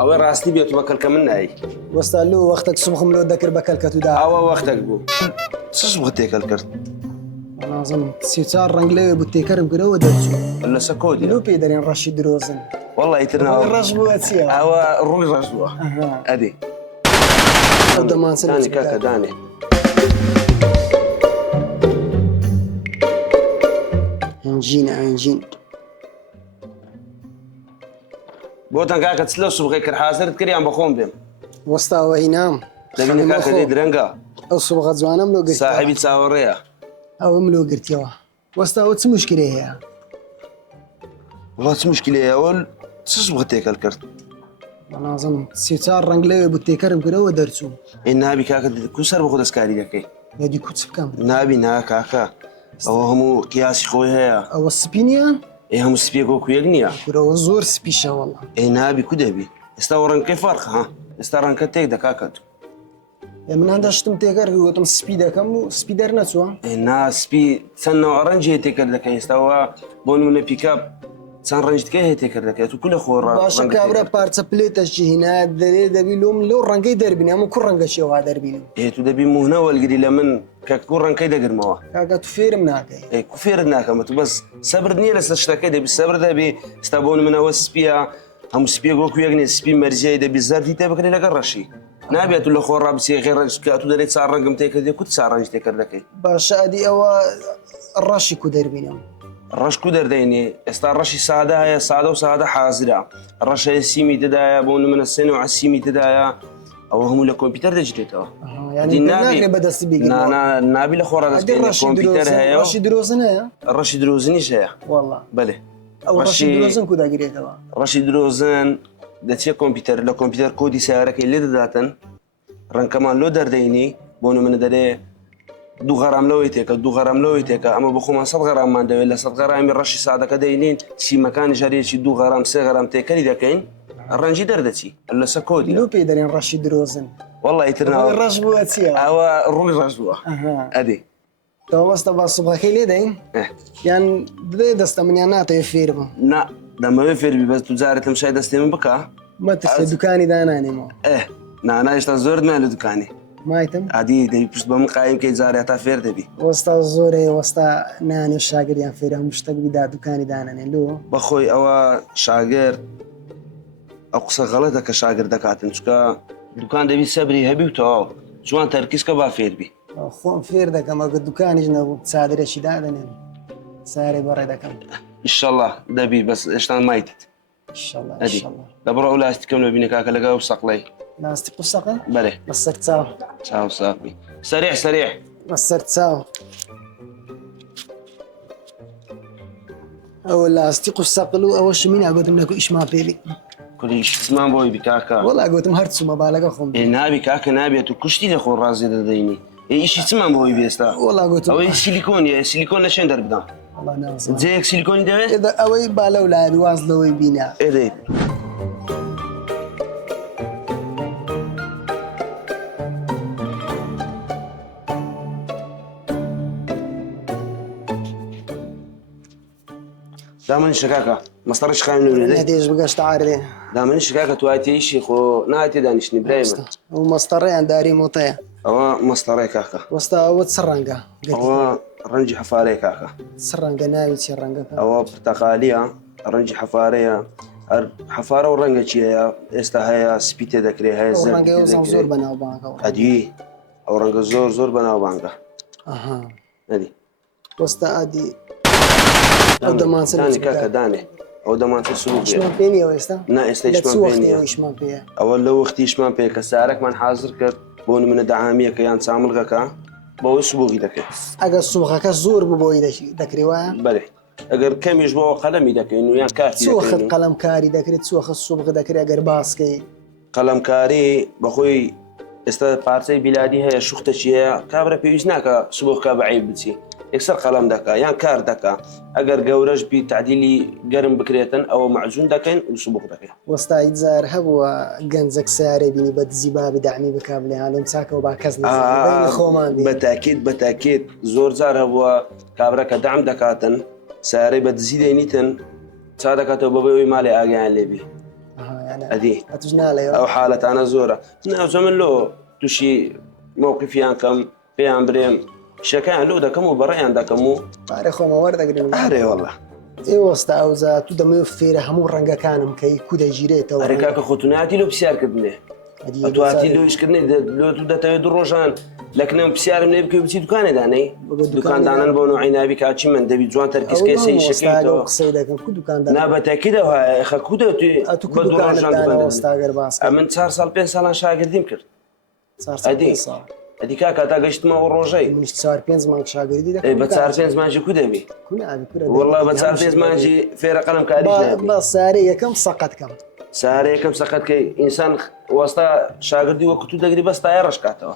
او راستي بيت بكلك مناي وستالو وقتك صبخم لو ذكر بكلكتو دا او وقتك بو شش بغتيك الكرت انا اظن سيتار رنجلي بوتيكر بقرو ودرسو ولا سكودي لو بيدرين رشيد روزن والله يترنا الرجبو اتسيا او الروي رجوه اها ادي الضمان داني سنة كاكا داني انجين بوتان كاكا تسلو صبغي كر حاضر تكريان بخون بهم وستا وينام دبيني كاكا دي درنقا او صبغة زوانا ملو قرتي صاحبي تساوريها او ملو قرتي وستا وتس مشكلة هي والله شو مشكلة يا ول شش بغتيك الكرت انا اظن سيتار رنجلي بوتيكر بقرو ودرسو النابي كاكا كسر بخد اسكاري لكي يدي كتف كام نابي نا كاكا او همو قياسي خوي هيا او السبينيا ايه همو سبيكو كويغنيا كرو زور سبيشا والله ايه نابي كدبي استورن كيف فرق ها استورن كتيك دا كاكا من عندها شتم تيكر وتم سبيدا كم سبيدر نتسوا ايه نا سبي تسنو اورنجي تيكر دكاي استوا بون من بيكاب تسن رنج تكيه تيكر دكاي تو كل خور باشا كابرا بارتس بليتا شي هنا دري دبي لوم لو رنجي دربيني ام كل رنجا شي وا دربيني ايه تو دبي مو هنا والقري لمن ككورن كيدا قرموا كاكا تفير مناك ايه كفيرنا كما بس صبر نيل استشتكي دي بالصبر ده بي استابون من اوس سبيا هم سبيا جو كيغني سبي مرجي ده بالزرتي تبكني لك الرشي نابي اتو خور رابسي غير كاتو دري صار رقم تيك دي كنت صار رنج تيك دكاي باشا ادي او الراشي كو دربيني الرش كودر ديني استا الرشي ساده هي ساده وساده حاضره الرشي سيمي تدايا بون من السنه وعلى السيمي تدايا او هم الكمبيوتر دجتو يعني نابي بدا سبيك نا نابي لخور الكمبيوتر هي راشي دروزن هي الرشي دروزني هي والله بله او راشي دروزن كو داغري تبع رشيد روزن دتي كمبيوتر لو كمبيوتر كودي سيارك اللي داتن ران كمان لو درديني بونو من دلي دو غرام لويتك اما بخو ما 100 غرام ما ولا 100 غرام الرشي ساعدك داينين شي مكان جاري شي دو غرام 6 غرام تيكري دكاين الرنجي دردتي الا سكودي لو بيدرين راشي دروزن والله يترنا الرجبو اتسيا او الروي رجوه ادي تو وسط باصبغ كيلي دين يعني بدي دستمني انا تيفيربو لا لما يفير بس تجارة مشاهدة استيمن بكا ما تفي دكاني دانا نيمو انا اشتا زورد مالو دكاني ما يتم عادي دي بس بم قايم كي زاري تا فير دبي وسط زوري وسط ناني الشاقر يعني فيرهم مشتاق بدا دكاني دانا نلو بخوي او شاغر اقصى غلطك شاغر دكاتن شكا دكان دبي صبري هبي تو جوان تركيز كبا فير بي خون فير دا كما دكاني جنبو تصادر شي دانا ساري برا دا كم ان شاء الله دبي بس اشتان مايتت ان شاء الله ان شاء الله دبر اولا استكملوا بينك لقا وسقلي ناس تقصقه بله مسرت تساو تساو صافي سريع مسرت تساو أولا أستيقظ ساقلو أول شيء مين أقول لكم إيش ما بيبي كل شيء اسمان بوي بكاكا والله أقول لهم هرتسو ما بالك أخون نابي كاكا نابي تو كشتي لخو رازي ديني ايش اسمان بوي بيستا والله قلت او سيليكون لشين دربدا والله ناس زيك سيليكون ده إذا أوي بالو لا بيواصلوا يبينا ايه ده دامن شكاكا مصدرش خاين ولا نتيجة بقاش تعارضي دامن شكاكا تواتي شي خو ناتي دانش نبرايم ومسطرين داري موطية او مصدري كاكا وستا وتسرنقا او رنجي حفاري كاكا تسرنقا ناوي تسرنقا او برتقاليه رنجي حفاريه حفاره ورنجة شيء استا هيا سبيتي ذكري هيا زر ورنقا يوصل زور بنا وبانكا ادي او رنجة زور بنا وبانكا أها ادي وستا أدي الضمان سنة داني كاكا داني او ضمان السوق إيش ما بيني ويستا نا استا ايش ما بيني إيش ما بيني اول لو اختي ايش ما بيك سعرك من حاضر كر بون من دعاميه كيان سامل غكا بو سبوغي دك أجا الصبغة كزور ببوي ذكري واه بلي اگر كم يجبو قلمي دك انه يان كافي سوخ قلم كاري ذكري تسوخ الصبغ ذكري أجر باسكي قلم كاري بخوي استا بارتي بلادي هي شختشي هي كابرا بيجناك سبوغ كابعيب بتي يكسر قلم دكا يان كار دكا اگر جورج بتعديلي قرم بكريتن او معجون دكين وسبوغ دكين وستا زار هبوا جنزك ساري بني بدزيبا بدعمي بكابلي هالم ساكا وباكزنا بين خومان بتاكيد زور زار هو كابرا كدعم دكاتن ساري بدزي دينيتن سادكاتو بابوي مالي اجان لبي ادي اتجنا لي او حالة انا زورة زمن له تشي موقفيان كم بيان بريم شكان له ده كم بريان ده كم تاريخ ما ورد قريب اري والله اي وستا اوزا تدم يفير همو رنگا كانم كي كودا جيريت او اري كاك خوتناتي له بسيار كدني اتواتي له ايش كدني لو تبدا تدروجان لكن بسيار من يبكي بتي دكان داني دكان دانا بونو عينابي كاتشي من دبي جوان تركيز كيسي شكيتو قصيده كم كل دكان دانا نابتا كده ها خكودا اتو كل دكان دانا وستا غير باس من صار صار بين سالان شاغر ديمكر صار ادي صار ادي كاكا تا قشت ما وروجي من صار بينز مانك شاغر دي اي بتصار بينز ماجي كودبي كنا ابي كره والله بتصار بينز ماجي فير قلم كاريش بس ساريه كم سقط كم ساري كم سقط كي انسان وسطا شاغردي وقتو دغري بس طايرش كاتو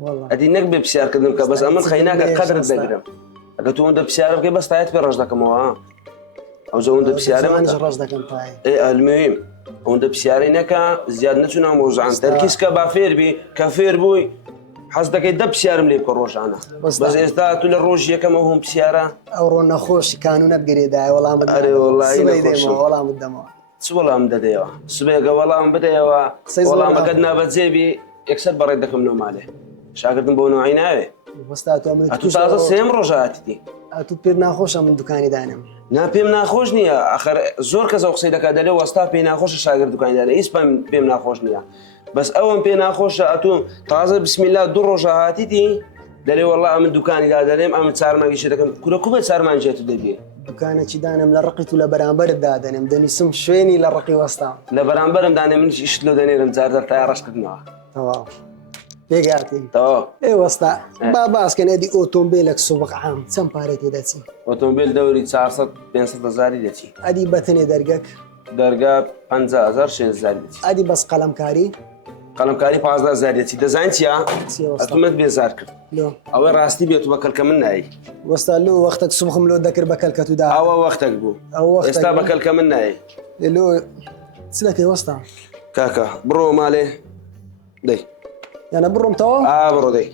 والله ادي نقبي بسيار كدم بس امن خيناك قدر الدقرم قلتو عند بسيار كي بس طايت برجدك مو او زو عند بسيار ما نجرج داك انتاي اي المهم عند بسيار هناك زياد نتونا موزعان تركيز كبافير بي كافير بوي حصدك يدب بسيار ملي كروجانا بس استا تول الروج كما هم بسياره او رونا خوش كانوا نبقري داي والله ما اري والله والله مدمو والله مدديوا سبيقه والله مدديوا والله ما قدنا بتزيبي يكسر بريدك منو ماله شاقد بونو عيناوي وستاتو من اتو تازه سيم روجاتي اتو بيرنا خوش من دكاني دانم نا بيم ناخوش نيا اخر زور كذا وقصيده كدله وستا بي ناخوش شاقد دكان دانه ايش بيم ناخوش نيا بس اول بي ناخوش اتو تازه بسم الله دور روجاتي دي دلي والله من دكاني دادنم ام صار ما جيشتك كوبه صار ما جيتو دبي دكانه دانم لرقيت ولا برامبر دادنم دني سم شويني لرقي وستا لا برامبر دانم من اشتلو دني رمزار طيارش كدنا تمام بيجاتي تمام اي وستا باباس كان ادي اوتومبيلك سوق عام سمباريتي داتي اوتومبيل دوري 400 500 داتي ادي بتني درجك درجه 5000 6000 داتي ادي بس قلمكاري قلمكاري 15000 داتي ديزاينتيا اتمت بيزارك لو او راستي بيتو بكل كمناي وستا له وقتك صبح ملو ذكر بكل كتودا او وقتك بو او وقتك استا بكل كمناي لو سلك وستا كاكا برو مالي دي يعني بروم تو برو دي